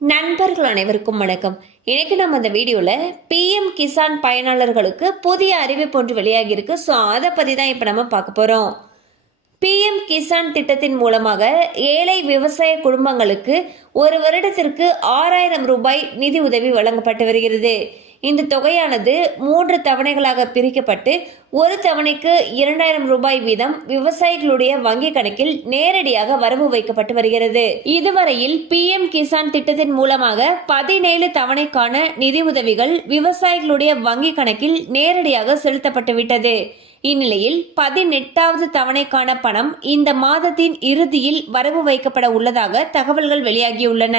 நண்பர்கள் அனைவருக்கும் வணக்கம். இன்னைக்கு நம்ம அந்த வீடியோல பிஎம் கிசான் பயனாளர்களுக்கு புதிய அறிவிப்பு ஒன்று வெளியாகி இருக்கு. ஸோ அதை பத்தி தான் இப்ப நம்ம பார்க்க போறோம். பிஎம் கிசான் திட்டத்தின் மூலமாக ஏழை விவசாய குடும்பங்களுக்கு ஒரு வருடத்திற்கு 6000 ரூபாய் நிதி உதவி வழங்கப்பட்டு வருகிறது. இந்த தொகையானது 3 தவணைகளாக பிரிக்கப்பட்டு ஒரு தவணைக்கு 2000 ரூபாய் வீதம் விவசாயிகளுடைய வங்கி கணக்கில் நேரடியாக வரவு வைக்கப்பட்டு வருகிறது. இதுவரையில் பிஎம் கிசான் திட்டத்தின் மூலமாக 17 தவணைக்கான நிதி உதவிகள் விவசாயிகளுடைய வங்கி கணக்கில் நேரடியாக செலுத்தப்பட்டு விட்டது. இந்நிலையில் 18வது தவணைக்கான பணம் இந்த மாதத்தின் இறுதியில் வரவு வைக்கப்பட உள்ளதாக தகவல்கள் வெளியாகியுள்ளன.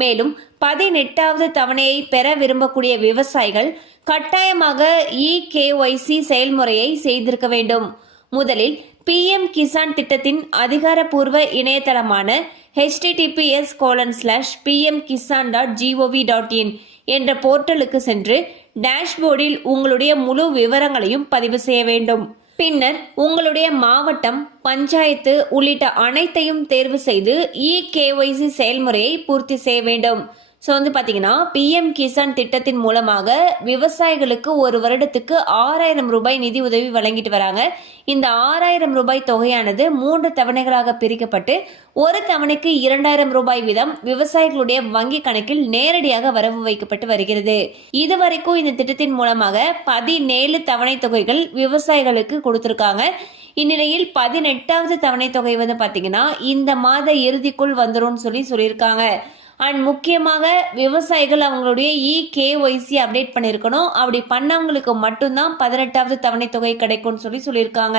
மேலும் 18வது தவணையை பெற விரும்பக்கூடிய விவசாயிகள் கட்டாயமாக இகேஒய்சி செயல்முறையை செய்திருக்க வேண்டும். முதலில் பிஎம் கிசான் திட்டத்தின் அதிகாரப்பூர்வ இணையதளமான https:/pmkisan.gov.in என்ற போர்ட்டலுக்கு சென்று டேஷ்போர்டில் உங்களுடைய முழு விவரங்களையும் பதிவு செய்ய வேண்டும். பின்னர் உங்களுடைய மாவட்டம், பஞ்சாயத்து உள்ளிட்ட அனைத்தையும் தேர்வு செய்து இகேஒய்சி செயல்முறையை பூர்த்தி செய்ய வேண்டும். ஸோ பார்த்தீங்கன்னா பிஎம் கிசான் திட்டத்தின் மூலமாக விவசாயிகளுக்கு ஒரு வருடத்துக்கு 6000 ரூபாய் நிதி உதவி வழங்கிட்டு வராங்க. இந்த 6000 ரூபாய் தொகையானது 3 தவணைகளாக பிரிக்கப்பட்டு ஒரு தவணைக்கு 2000 ரூபாய் வீதம் விவசாயிகளுடைய வங்கி கணக்கில் நேரடியாக வரவு வைக்கப்பட்டு வருகிறது. இதுவரைக்கும் இந்த திட்டத்தின் மூலமாக 17 தவணை தொகைகள் விவசாயிகளுக்கு கொடுத்திருக்காங்க. இந்நிலையில் 18வது தவணை தொகை பார்த்தீங்கன்னா இந்த மாத இறுதிக்குள் வந்துடும் சொல்லியிருக்காங்க. அண்ட் முக்கியமாக விவசாயிகள் அவங்களுடைய இகேஒய்சி அப்டேட் பண்ணியிருக்கணும். அப்படி பண்ணவங்களுக்கு மட்டும்தான் 18வது தவணை தொகை கிடைக்கும்னு சொல்லியிருக்காங்க.